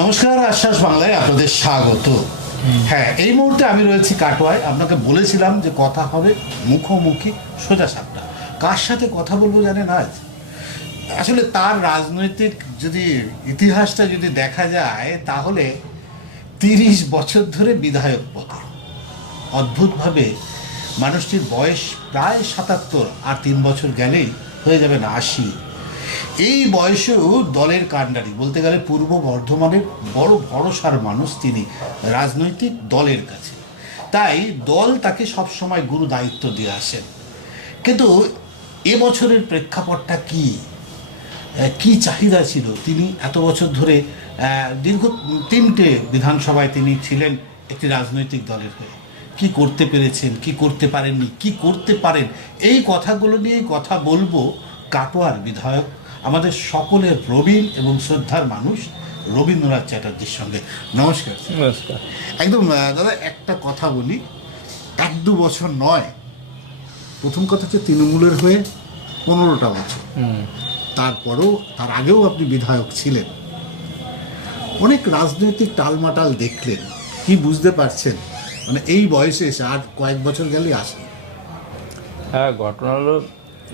নমস্কার, আশ্বাস বাংলায় আপনাদের স্বাগত। হ্যাঁ, এই মুহূর্তে আমি রয়েছি কাটোয়ায়। আপনাকে বলেছিলাম যে কথা হবে মুখোমুখি সোজা সাপটা। কার সাথে কথা বলবো জানেন আজ? আসলে তার রাজনৈতিক যদি ইতিহাসটা যদি দেখা যায় তাহলে 30 বছর ধরে বিধায়ক পদে। অদ্ভুতভাবে মানুষটির বয়স প্রায় 77, আর 3 বছর গেলেই হয়ে যাবে না 80। এই বয়সেও দলের কাণ্ডারি, বলতে গেলে পূর্ব বর্ধমানের বড় ভরসার মানুষ তিনি রাজনৈতিক দলের কাছে। তাই দল তাকে সবসময় গুরু দায়িত্ব দিয়ে আসেন। কিন্তু এবছরের প্রেক্ষাপটটা কি চাহিদা ছিল? তিনি এত বছর ধরে দীর্ঘ 3টে বিধানসভায় তিনি ছিলেন একটি রাজনৈতিক দলের হয়ে। কি করতে পেরেছেন, কি করতে পারেননি, কি করতে পারেন, এই কথাগুলো নিয়ে কথা বলবো কাটোয়ার বিধায়ক, আমাদের সকলের প্রবীণ এবং শ্রদ্ধার মানুষ রবীন্দ্রনাথ চ্যাটার্জির সঙ্গে। নমস্কার। নমস্কার। একদম দাদা, একটা কথা বলি, 1-2 বছর নয়, প্রথম কথা হচ্ছে তৃণমূলের হয়ে 15টা বছর, তারপরেও তার আগেও আপনি বিধায়ক ছিলেন। অনেক রাজনৈতিক টালমাটাল দেখলেন, কি বুঝতে পারছেন? মানে এই বয়সে এসে আর কয়েক বছর গেলে আসে। হ্যাঁ, ঘটনা হলো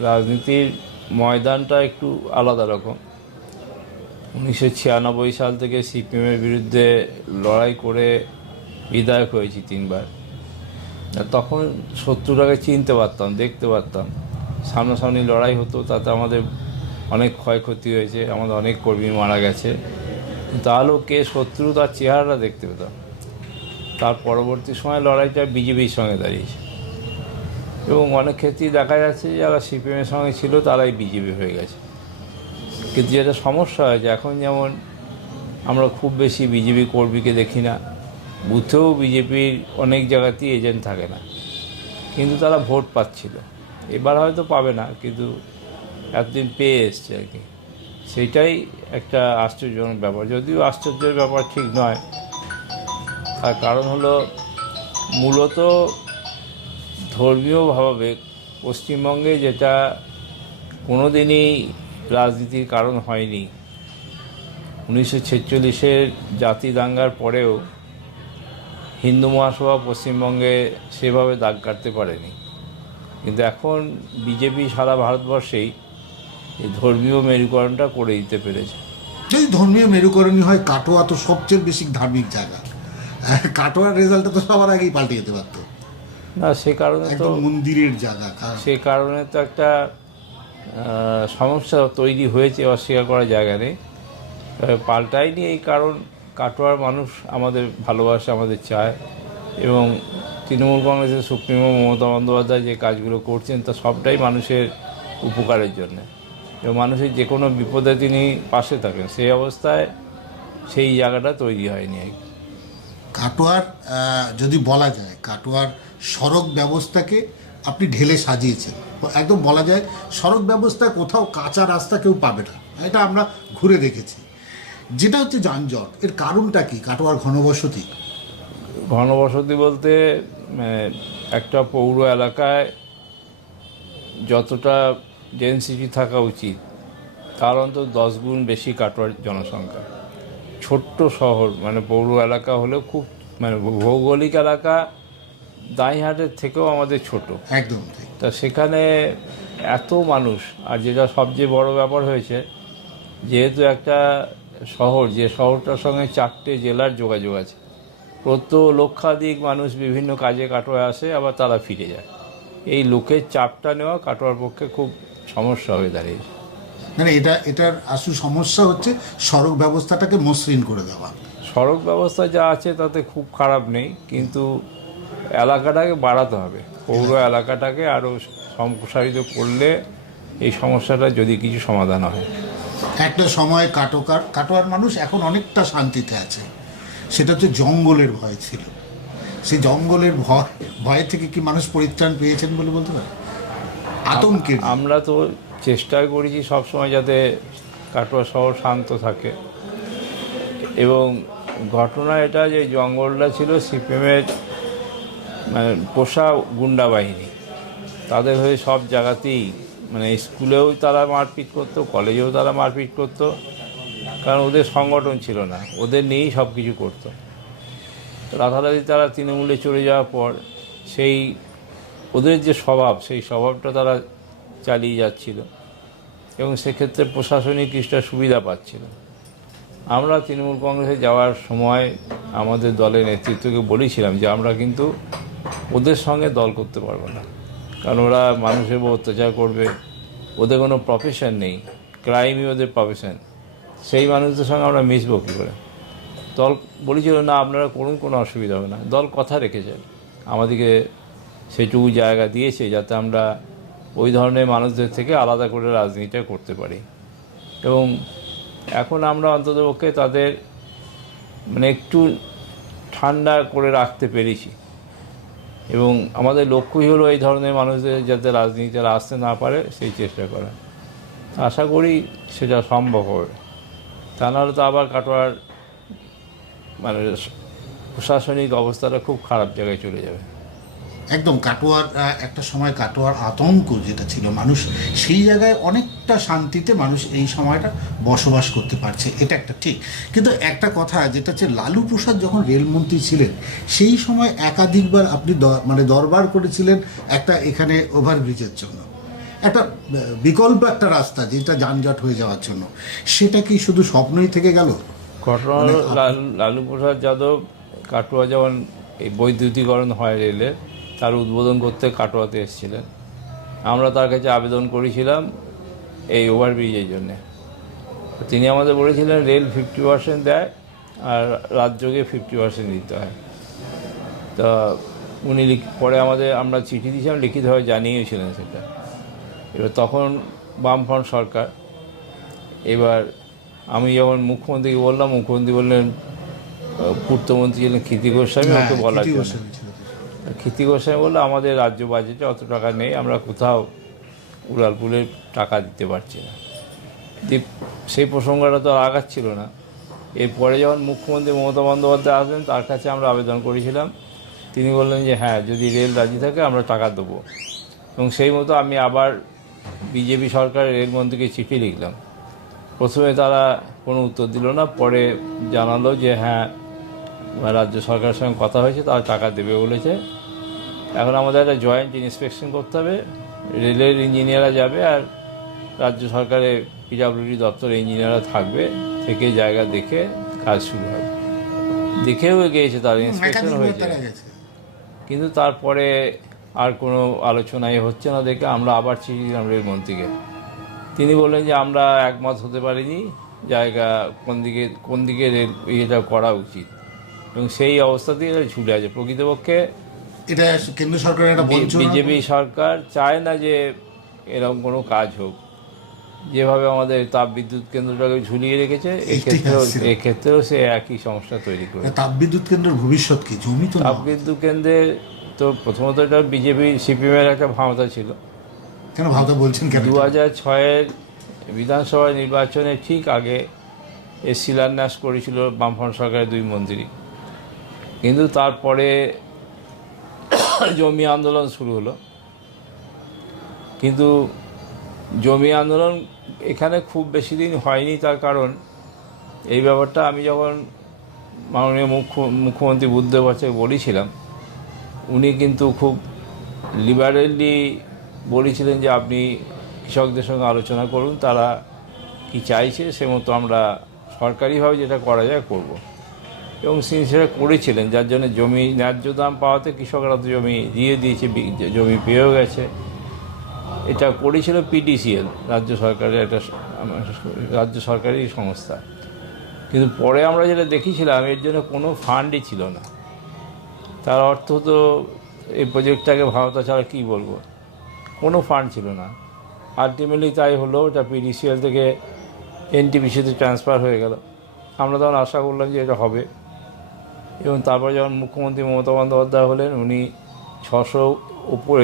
রাজনীতির ময়দানটা একটু আলাদা রকম। 1996 সাল থেকে সিপিএমের বিরুদ্ধে লড়াই করে বিধায়ক হয়েছি 3বার। তখন শত্রুটাকে চিনতে পারতাম, দেখতে পারতাম, সামনাসামনি লড়াই হতো, তাতে আমাদের অনেক ক্ষয়ক্ষতি হয়েছে, আমাদের অনেক কর্মী মারা গেছে। তাহলেও কে শত্রু তার চেহারাটা দেখতে পেতাম। তার পরবর্তী সময় লড়াইটা বিজেপির সঙ্গে দাঁড়িয়েছে এবং অনেক ক্ষেত্রেই দেখা যাচ্ছে যারা সিপিএমের সঙ্গে ছিল তারাই বিজেপি হয়ে গেছে। কিন্তু যেটা সমস্যা হয়েছে, এখন যেমন আমরা খুব বেশি বিজেপি কর্মীকে দেখি না, বুথেও বিজেপির অনেক জায়গাতেই এজেন্ট থাকে না, কিন্তু তারা ভোট পাচ্ছিল। এবার হয়তো পাবে না, কিন্তু এতদিন পেয়ে এসছে আর কি। সেইটাই একটা আশ্চর্যজনক ব্যাপার, যদিও আশ্চর্যের ব্যাপার ঠিক নয়। তার কারণ হলো মূলত ধর্মীয়ভাবে পশ্চিমবঙ্গে যেটা কোনো দিনই রাজনীতির কারণ হয়নি। 1946-এর জাতি দাঙ্গার পরেও হিন্দু মহাসভা পশ্চিমবঙ্গে সেভাবে দাগ কাটতে পারেনি, কিন্তু এখন বিজেপি সারা ভারতবর্ষেই এই ধর্মীয় মেরুকরণটা করে দিতে পেরেছে। যদি ধর্মীয় মেরুকরণই হয়, কাটোয়া তো সবচেয়ে বেশি ধার্মিক জায়গা। কাটোয়ার রেজাল্টটা তো সবার আগেই পাল্টে যেতে পারতো না, সে কারণে তো মন্দিরের জায়গা, সে কারণে তো একটা সমস্যা তৈরি হয়েছে, অস্বীকার করার জায়গা নেই। পাল্টায়নি এই কারণ কাটোয়ার মানুষ আমাদের ভালোবাসে, আমাদের চায়, এবং তৃণমূল কংগ্রেসের সুপ্রিমো মমতা বন্দ্যোপাধ্যায় যে কাজগুলো করছেন তা সবটাই মানুষের উপকারের জন্য, এবং মানুষের যে কোনো বিপদে তিনি পাশে থাকেন। সেই অবস্থায় সেই জায়গাটা তৈরি হয়নি আর কি। কাটোয়ার যদি বলা যায়, কাটোয়ার সড়ক ব্যবস্থাকে আপনি ঢেলে সাজিয়েছেন। একদম বলা যায় সড়ক ব্যবস্থায় কোথাও কাঁচা রাস্তা কেউ পাবে না, এটা আমরা ঘুরে দেখেছি। যেটা হচ্ছে যানজট, এর কারণটা কি? কাটোয়ার ঘনবসতি। ঘনবসতি বলতে একটা পৌর এলাকায় যতটা ডেনসিটি থাকা উচিত তার অন্তত 10 গুণ বেশি কাটোয়ার জনসংখ্যা। ছোট্ট শহর, মানে পৌর এলাকা হলেও খুব, মানে ভৌগোলিক এলাকা দাঁইহাটের থেকেও আমাদের ছোট একদম। তা সেখানে এত মানুষ, আর যেটা সবচেয়ে বড় ব্যাপার হয়েছে, যেহেতু একটা শহর, যে শহরটার সঙ্গে 4টে জেলার যোগাযোগ আছে, লক্ষাধিক মানুষ বিভিন্ন কাজে কাটোয়ায় আসে, আবার তারা ফিরে যায়। এই লোকের চাপটা নেওয়া কাটোয়ার পক্ষে খুব সমস্যা হয়ে দাঁড়িয়েছে। মানে এটার আসল সমস্যা হচ্ছে সড়ক ব্যবস্থাটাকে মসৃণ করে দেওয়া। সড়ক ব্যবস্থা যা আছে তাতে খুব খারাপ নেই, কিন্তু এলাকাটাকে বাড়াতে হবে। পৌর এলাকাটাকে আরও সম্প্রসারিত করলে এই সমস্যাটা যদি কিছু সমাধান হয়। একটা সময় কাটোয়ার মানুষ এখন অনেকটা শান্তিতে আছে, সেটা হচ্ছে জঙ্গলের ভয় ছিল। সেই জঙ্গলের ভয় থেকে কি মানুষ পরিত্রাণ পেয়েছেন বলে বলতে পারে? আতঙ্কে আমরা তো চেষ্টা করেছি সবসময় যাতে কাটোয়া শহর শান্ত থাকে, এবং ঘটনা এটা যে জঙ্গলটা ছিল সিপিএমের মানে পোষা গুন্ডা বাহিনী, তাদের হয়ে সব জায়গাতেই, মানে স্কুলেও তারা মারপিট করতো, কলেজেও তারা মারপিট করতো, কারণ ওদের সংগঠন ছিল না, ওদের নিয়েই সব কিছু করতো। তো রাতারাতি তারা তৃণমূলে চলে যাওয়ার পর সেই ওদের যে স্বভাব, সেই স্বভাবটা তারা চালিয়ে যাচ্ছিল এবং সেক্ষেত্রে প্রশাসনিক কিছুটা সুবিধা পাচ্ছিল। আমরা তৃণমূল কংগ্রেসে যাওয়ার সময় আমাদের দলের নেতৃত্বকে বলেছিলাম যে আমরা কিন্তু ওদের সঙ্গে দল করতে পারবো না, কারণ ওরা মানুষের উপর অত্যাচার করবে, ওদের কোনো প্রফেশন নেই, ক্রাইমই ওদের প্রফেশন, সেই মানুষদের সঙ্গে আমরা মিশবো কী করে। দল বলেছিল না আপনারা করুন, কোনো অসুবিধা হবে না। দল কথা রেখেছে, আমাদেরকে সেটুকু জায়গা দিয়েছে যাতে আমরা ওই ধরনের মানুষদের থেকে আলাদা করে রাজনীতিটা করতে পারি। এবং এখন আমরা অন্ততপক্ষে তাদের মানে একটু ঠান্ডা করে রাখতে পেরেছি এবং আমাদের লক্ষ্যই হলো এই ধরনের মানুষদের যাতে রাজনীতিতে আসতে না পারে সেই চেষ্টা করা। আশা করি সেটা সম্ভব হবে, তা নাহলে তো আবার কাটোয়ার মানে প্রশাসনিক অবস্থাটা খুব খারাপ জায়গায় চলে যাবে। একদম কাটোয়ার একটা সময় কাটোয়ার আতঙ্ক যেটা ছিল, মানুষ সেই জায়গায় অনেকটা শান্তিতে মানুষ এই সময়টা বসবাস করতে পারছে, এটা একটা ঠিক। কিন্তু একটা কথা যেটা হচ্ছে, লালু প্রসাদ যখন রেলমন্ত্রী ছিলেন সেই সময় একাধিকবার আপনি মানে দরবার করেছিলেন একটা এখানে ওভারব্রিজের জন্য, একটা বিকল্প একটা রাস্তা যেটা যানজট হয়ে যাওয়ার জন্য। সেটা কি শুধু স্বপ্নই থেকে গেল? ঘটনা হলো লালু প্রসাদ যাদব কাটোয়া যখন এই বৈদ্যুতিকরণ হয় রেলের, তার উদ্বোধন করতে কাটোয়াতে এসেছিলেন। আমরা তার কাছে আবেদন করেছিলাম এই ওভারব্রিজের জন্যে। তিনি আমাদের বলেছিলেন রেল 50% দেয় আর রাজ্যকে 50% দিতে হয়। তা উনি পরে আমরা চিঠি দিয়েছিলাম, লিখিতভাবে জানিয়েছিলেন সেটা। এবার তখন বামফ্রন্ট সরকার, এবার আমি যখন মুখ্যমন্ত্রীকে বললাম, মুখ্যমন্ত্রী বললেন, পূর্তমন্ত্রী ছিলেন ক্ষিতি গোস্বামী, ওকে বলার জন্য। ক্ষিতি গোস্বামী বললো আমাদের রাজ্য বাজেটে অত টাকা নেই, আমরা কোথাও উড়ালপুলের টাকা দিতে পারছি না। সেই প্রসঙ্গটা তো আর আগাচ্ছিল না। এরপরে যখন মুখ্যমন্ত্রী মমতা বন্দ্যোপাধ্যায় আসলেন, তার কাছে আমরা আবেদন করেছিলাম। তিনি বললেন যে হ্যাঁ, যদি রেল রাজি থাকে আমরা টাকা দেবো। এবং সেই মতো আমি আবার বিজেপি সরকারের রেলমন্ত্রীকে চিঠি লিখলাম। প্রথমে তারা কোনো উত্তর দিল না, পরে জানালো যে হ্যাঁ রাজ্য সরকারের সঙ্গে কথা হয়েছে, তারা টাকা দেবে বলেছে। এখন আমাদের একটা জয়েন্ট ইন্সপেকশন করতে হবে, রেলের ইঞ্জিনিয়াররা যাবে আর রাজ্য সরকারের পিডব্লিউডি দপ্তরের ইঞ্জিনিয়াররা থাকবে, থেকে জায়গা দেখে কাজ শুরু হবে। দেখেও গিয়েছে, তার ইন্সপেকশন হয়েছে, কিন্তু তারপরে আর কোনো আলোচনাই হচ্ছে না দেখে আমরা আবার চিঠি দিলাম রেলমন্ত্রীকে। তিনি বললেন যে আমরা একমত হতে পারিনি জায়গা কোন দিকে রেল ইয়েটা করা উচিত, এবং সেই অবস্থাতেই এটা ঝুলে আছে। প্রকৃতপক্ষে এটা কেন্দ্র সরকারের একটা বিজেপি সরকার চায় না যে এরকম কোনো কাজ হোক। যেভাবে আমাদের তাপবিদ্যুৎ কেন্দ্রটাকে ঝুলিয়ে রেখেছে, এক্ষেত্রেও সে একই সমস্যা তৈরি করে। তাপবিদ্যুৎ কেন্দ্রের ভবিষ্যৎ কি? জমি তো তাপবিদ্যুৎ কেন্দ্রের তো প্রথমত এটা বিজেপি সিপিএমের একটা ভাবনা ছিল। কেন ভাবনা বলছেন? 2006-এর বিধানসভা নির্বাচনের ঠিক আগে এর শিলান্যাস করেছিল বামফ্রন্ট সরকারের 2 মন্ত্রী, কিন্তু তারপরে জমি আন্দোলন শুরু হলো। কিন্তু জমি আন্দোলন এখানে খুব বেশি দিন হয়নি, তার কারণ এই ব্যাপারটা আমি যখন মাননীয় মুখ্যমন্ত্রী বুদ্ধদেব ভট্টাচার্যকে বলেছিলাম, উনি কিন্তু খুব লিবারেলি বলেছিলেন যে আপনি কৃষকদের সঙ্গে আলোচনা করুন, তারা কি চাইছে সে মতো আমরা সরকারিভাবে যেটা করা যায় করব। এবং তিনি সেটা করেছিলেন, যার জন্য জমি ন্যায্য দাম পাওয়াতে কৃষকরা তো জমি দিয়ে দিয়েছে, জমি পেয়েও গেছে। এটা করেছিল পিডিসিএল, রাজ্য সরকারি সংস্থা। কিন্তু পরে আমরা যেটা দেখেছিলাম, এর জন্য কোনো ফান্ডই ছিল না। তার অর্থ তো এই প্রজেক্টটাকে ভারত ছাড়া কী বলবো, কোনো ফান্ড ছিল না। আলটিমেটলি তাই হলো, ওটা পিডিসিএল থেকে এনটিপিসিতে ট্রান্সফার হয়ে গেল। আমরা তখন আশা করলাম যে এটা হবে। এবং তারপর যখন মুখ্যমন্ত্রী মমতা বন্দ্যোপাধ্যায় হলেন, উনি 600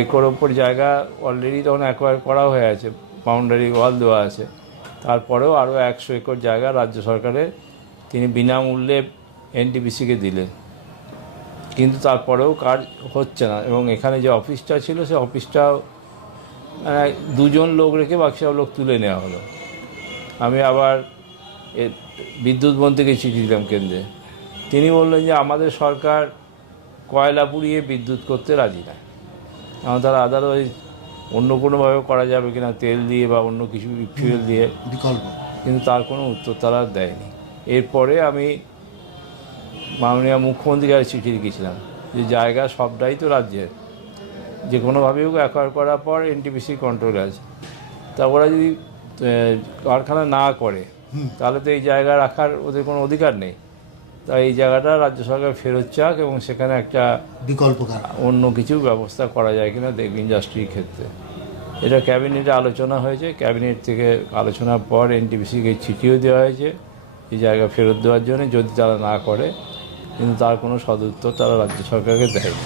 একর ওপর জায়গা অলরেডি তখন অ্যাকোয়ার করা হয়ে আছে, বাউন্ডারি ওয়াল দেওয়া আছে। তারপরেও আরও 100 একর জায়গা রাজ্য সরকারের তিনি বিনামূল্যে এনটিপিসিকে দিলেন, কিন্তু তারপরেও কাজ হচ্ছে না। এবং এখানে যে অফিসটা ছিল, সে অফিসটাও মানে 2 জন লোক রেখে বাকি সব লোক তুলে নেওয়া হলো। আমি আবার এর বিদ্যুৎ মন্ত্রীকে চিঠি দিলাম কেন্দ্রে। তিনি বললেন যে আমাদের সরকার কয়লা পুড়িয়ে বিদ্যুৎ করতে রাজি না, কারণ তারা আদারওয়াইজ অন্য কোনোভাবে করা যাবে কিনা, তেল দিয়ে বা অন্য কিছু ফিউয়েল দিয়ে, বিকল্প। কিন্তু তার কোনো উত্তর তারা দেয়নি। এরপরে আমি মাননীয় মুখ্যমন্ত্রীকে চিঠি লিখেছিলাম যে জায়গা সবটাই তো রাজ্যের, যে কোনোভাবেই হোক অ্যাকোয়ার করার পর এনটিপিসি কন্ট্রোলে আছে, তা ওরা যদি কারখানা না করে তাহলে তো এই জায়গা রাখার ওদের কোনো অধিকার নেই। তাই এই জায়গাটা রাজ্য সরকার ফেরত চাক এবং সেখানে একটা বিকল্প অন্য কিছু ব্যবস্থা করা যায় কিনা দেখবে ইন্ডাস্ট্রির ক্ষেত্রে। এটা ক্যাবিনেটে আলোচনা হয়েছে, ক্যাবিনেট থেকে আলোচনার পর এনটিপিসিকে চিঠিও দেওয়া হয়েছে এই জায়গা ফেরত দেওয়ার জন্য, যদি তারা না করে, কিন্তু তার কোনো সদুত্তর তারা রাজ্য সরকারকে দেয়নি।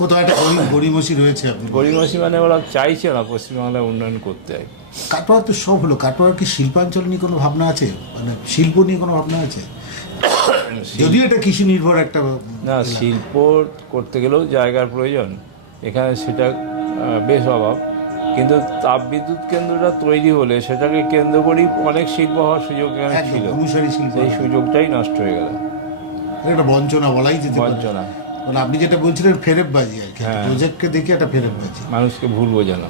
কোথাও একটা গড়িমসি রয়েছে। গরিমাসি মানে ওরা চাইছে না পশ্চিমবাংলায় উন্নয়ন করতে হয়। কাটোয়ার তো সব হলো, কাটোয়ার কি শিল্পাঞ্চল নিয়ে কোনো ভাবনা আছে, মানে শিল্প নিয়ে কোনো ভাবনা আছে? যদিও এটা কৃষি নির্ভর একটা না, শিল্প করতে গেলেও জায়গার প্রয়োজন, এখানে সেটা বেশ অভাব। কিন্তু তাপবিদ্যুৎ কেন্দ্রটা তৈরি হলে সেটাকে কেন্দ্র করেই অনেক শিল্প হওয়ার সুযোগ এখানে ছিল, সেই সুযোগটাই নষ্ট হয়ে গেল। একটা বঞ্চনা বলাই যেতে পারে। বঞ্চনা মানে আপনি যেটা বলছিলেন ফেরেববাজি আর কি, প্রজেক্টকে দেখে একটা ফেরেববাজি, মানুষকে ভুল বোঝানো।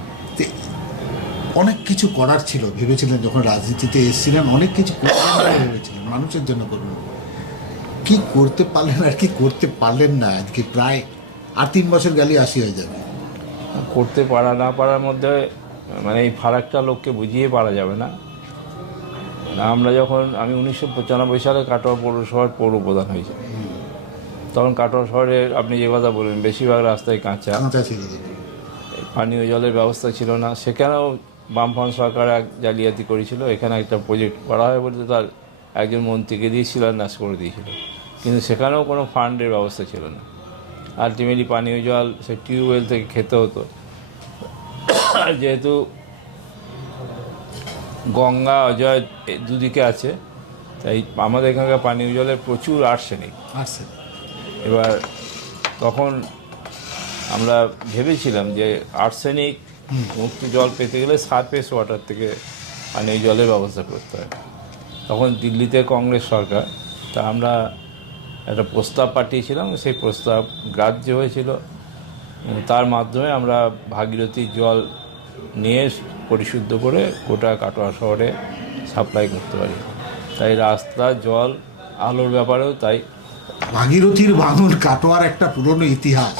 অনেক কিছু করার ছিল, ভেবেছিলেন যখন রাজনীতিতে এসেছিলেন অনেক কিছু করবেন ভেবেছিলেন, মানুষের জন্য করবেন, কি করতে পারলেন আর কি করতে পারলেন না। আজকে প্রায় আর 3 বছর গেলে 80 হয়ে যাবে। করতে পারা না পারার মধ্যে মানে এই ফারাকটা লোককে বুঝিয়ে পারা যাবে না। আমরা যখন আমি 1995 সালে কাটোয়া পৌরসভার পৌর প্রধান হয়েছি, তখন কাটোয়া শহরে আপনি যে কথা বললেন বেশিরভাগ রাস্তায় কাঁচা ছিল, পানীয় জলের ব্যবস্থা ছিল না। সেখানেও বামফ্রন্ট সরকার এক জালিয়াতি করেছিল, এখানে একটা প্রজেক্ট করা হয় বলতে তার একজন মন্ত্রীকে দিয়ে শিলান্যাস করে দিয়েছিল, কিন্তু সেখানেও কোনো ফান্ডের ব্যবস্থা ছিল না। আলটিমেটলি পানীয় জল সে টিউবওয়েল থেকে খেতে হতো। আর যেহেতু গঙ্গা অজয় দুদিকে আছে, তাই আমাদের এখানকার পানীয় জলের প্রচুর আর্সেনিক। এবার তখন আমরা ভেবেছিলাম যে আর্সেনিক মুক্ত জল পেতে গেলে সারফেস ওয়াটার থেকে পানীয় জলের ব্যবস্থা করতে হয়। তখন দিল্লিতে কংগ্রেস সরকার, তা আমরা একটা প্রস্তাব পাঠিয়েছিলাম, সেই প্রস্তাব গ্রাহ্য হয়েছিল। তার মাধ্যমে আমরা ভাগীরথীর জল নিয়ে পরিশুদ্ধ করে গোটা কাটোয়া শহরে সাপ্লাই করতে পারি। তাই রাস্তা, জল, আলোর ব্যাপারেও তাই। ভাগীরথীর ভাঙন কাটোয়ার একটা পুরনো ইতিহাস,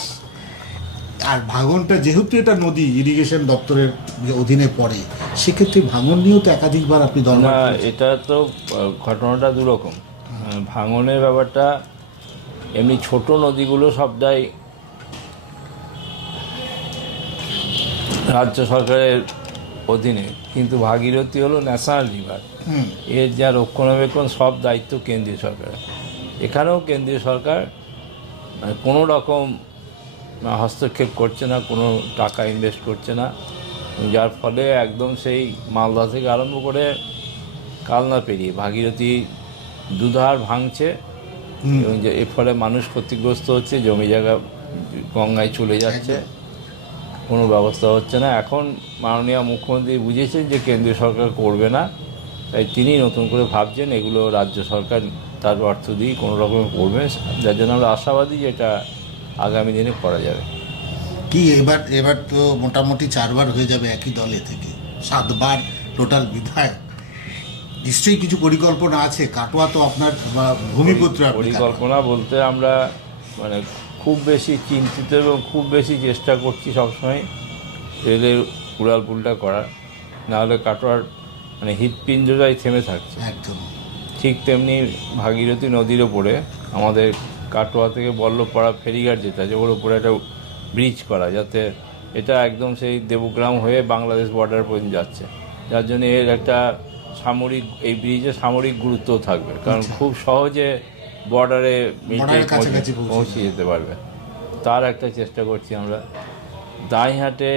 আর ভাঙনটা যেহেতু এটা নদী ইরিগেশন দপ্তরের অধীনে পড়ে, সেক্ষেত্রে ভাঙন নিয়েও তো একাধিকবার আপনি না, এটা তো ঘটনাটা দুরকম। ভাঙনের ব্যাপারটা এমনি ছোট নদীগুলো সবটাই রাজ্য সরকারের অধীনে, কিন্তু ভাগীরথী হলো ন্যাশনাল রিভার, এর যা রক্ষণাবেক্ষণ সব দায়িত্ব কেন্দ্রীয় সরকারের। এখানেও কেন্দ্রীয় সরকার কোনো রকম হস্তক্ষেপ করছে না, কোনো টাকা ইনভেস্ট করছে না, যার ফলে একদম সেই মালদা থেকে আরম্ভ করে কালনা পেরিয়ে ভাগীরথী দুধার ভাঙছে এবং এর ফলে মানুষ ক্ষতিগ্রস্ত হচ্ছে, জমি জায়গা গঙ্গায় চলে যাচ্ছে, কোনো ব্যবস্থা হচ্ছে না। এখন মাননীয় মুখ্যমন্ত্রী বুঝেছেন যে কেন্দ্রীয় সরকার করবে না, তাই তিনি নতুন করে ভাবছেন এগুলো রাজ্য সরকার তার অর্থ দিয়ে কোনো রকম করবে, যার জন্য আমরা আশাবাদী যে এটা আগামী দিনে করা যাবে। কি এবার তো মোটামুটি 4 বার হয়ে যাবে একই দলে থেকে, 7 বার টোটাল বিধায়ক, নিশ্চয়ই কিছু পরিকল্পনা আছে? কাটোয়া তো আপনার ভূমিপুত্র। পরিকল্পনা বলতে আমরা মানে খুব বেশি চিন্তিত এবং খুব বেশি চেষ্টা করছি সবসময় রেলের উড়ালপুলটা করার, নাহলে কাটোয়ার মানে হৃৎপিণ্ডটাই থেমে থাকছে। একদম ঠিক তেমনি ভাগীরথী নদীর ওপরে আমাদের কাটোয়া থেকে বল্লভপাড়া ফেরিঘাট যেটা আছে, ওর উপরে একটা ব্রিজ করা, যাতে এটা একদম সেই দেবগ্রাম হয়ে বাংলাদেশ বর্ডার পর্যন্ত যাচ্ছে, যার জন্য এর একটা সামরিক, এই ব্রিজে সামরিক গুরুত্ব থাকবে, কারণ খুব সহজে বর্ডারে পৌঁছে যেতে পারবে। তার একটা চেষ্টা করছি আমরা। দাঁইহাটে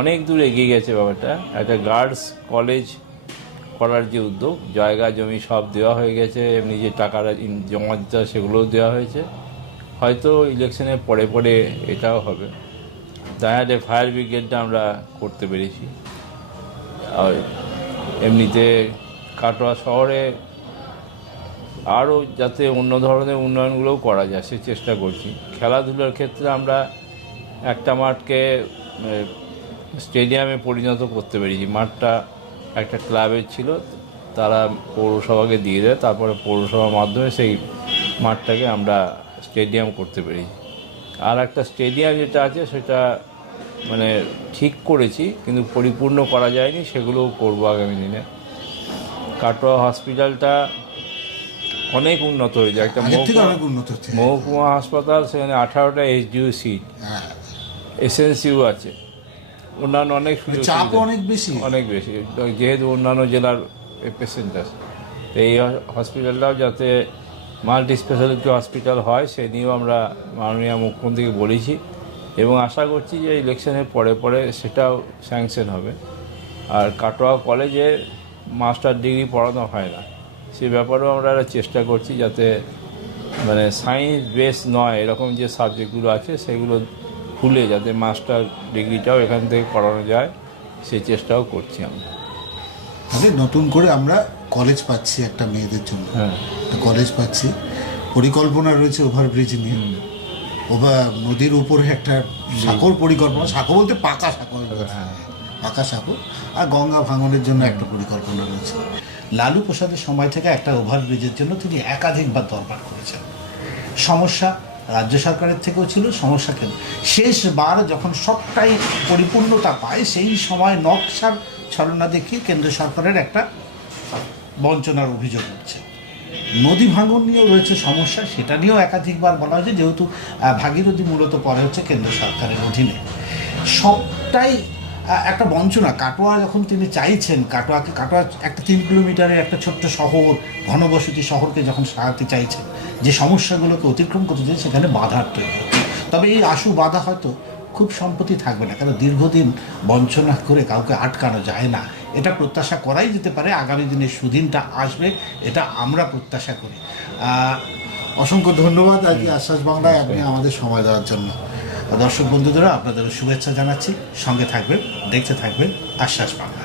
অনেক দূর এগিয়ে গেছে ব্যাপারটা, একটা গার্লস কলেজ করার যে উদ্যোগ, জায়গা জমি সব দেওয়া হয়ে গেছে, এমনি যে টাকাটা জমা দিতে হয় সেগুলোও দেওয়া হয়েছে, হয়তো ইলেকশনের পরে পরে এটাও হবে। দাঁইহাটে ফায়ার ব্রিগেডটা আমরা করতে পেরেছি। আর এমনিতে কাটোয়া শহরে আরও যাতে অন্য ধরনের উন্নয়নগুলোও করা যায় সে চেষ্টা করছি। খেলাধুলার ক্ষেত্রে আমরা একটা মাঠকে স্টেডিয়ামে পরিণত করতে পেরেছি। মাঠটা একটা ক্লাবের ছিল, তারা পৌরসভাকে দিয়ে দেয়, তারপরে পৌরসভার মাধ্যমে সেই মাঠটাকে আমরা স্টেডিয়াম করতে পেরেছি। আর একটা স্টেডিয়াম যেটা আছে সেটা মানে ঠিক করেছি কিন্তু পরিপূর্ণ করা যায়নি, সেগুলোও করবো আগামী দিনে। কাটোয়া হসপিটালটা অনেক উন্নত হয়েছে, একটা আগের থেকে অনেক উন্নত হচ্ছে। মহকুমা হাসপাতাল, সেখানে 18টা SGU সিট, হ্যাঁ, SNCU আছে, অন্যান্য অনেক সুযোগ চাপ সুবিধা। অনেক বেশি। অনেক বেশি, যেহেতু অন্যান্য জেলার পেশেন্ট আছে। তো এই হসপিটালটাও যাতে মাল্টি স্পেশালিটি হসপিটাল হয় সে নিয়েও আমরা মাননীয় মুখ্যমন্ত্রীকে বলেছি এবং আশা করছি যে ইলেকশনের পরে পরে সেটাও স্যাংশন হবে। আর কাটোয়া কলেজে মাস্টার ডিগ্রি পড়ানো হয় না, সে ব্যাপারেও আমরা একটা চেষ্টা করছি যাতে মানে সায়েন্স বেস নয় এরকম যে সাবজেক্টগুলো আছে সেগুলো খুলে যাতে মাস্টার ডিগ্রিটাও এখান থেকে করানো যায় সেই চেষ্টাও করছি আমরা। তাহলে নতুন করে আমরা কলেজ পাচ্ছি একটা মেয়েদের জন্য, হ্যাঁ, একটা কলেজ পাচ্ছি। পরিকল্পনা রয়েছে ওভারব্রিজ নিয়ে, নদীর উপরে একটা সাঁকোর পরিকল্পনা, সাঁকো বলতে পাকা সাঁকো, হ্যাঁ, পাকা সাঁকো, আর গঙ্গা ভাঙনের জন্য একটা পরিকল্পনা রয়েছে। লালু প্রসাদের সময় থেকে একটা ওভারব্রিজের জন্য তিনি একাধিকবার দরবার করেছেন। সমস্যা রাজ্য সরকারের থেকেও ছিল, সমস্যা কেন শেষবার যখন সবটাই পরিপূর্ণতা পায় সেই সময় নকশার ছলনা দেখিয়ে কেন্দ্র সরকারের একটা বঞ্চনার অভিযোগ উঠছে। নদী ভাঙন নিয়েও রয়েছে সমস্যা, সেটা নিয়েও একাধিকবার বলা হয়েছে, যেহেতু ভাগীরথী মূলত পরে হচ্ছে কেন্দ্র সরকারের অধীনে। সবটাই একটা বঞ্চনা। কাটোয়া যখন তিনি চাইছেন, কাটোয়া একটা 3 কিলোমিটারের একটা ছোট্ট শহর, ঘনবসতি শহরকে যখন সারাতে চাইছেন, যে সমস্যাগুলোকে অতিক্রম করতে চাই সেখানে বাধার তৈরি হচ্ছে। তবে এই আশু বাধা হয়তো খুব সম্প্রতি থাকবে না, কারণ দীর্ঘদিন বঞ্চনা করে কাউকে আটকানো যায় না। এটা প্রত্যাশা করাই যেতে পারে আগামী দিনে সুদিনটা আসবে, এটা আমরা প্রত্যাশা করি। অসংখ্য ধন্যবাদ আজকে আশ্বাস বাংলায় আপনি আমাদের সময় দেওয়ার জন্য। দর্শক বন্ধুদেরও আপনাদেরও শুভেচ্ছা জানাচ্ছি। সঙ্গে থাকবেন, দেখতে থাকবেন আশ্বাস বাংলা।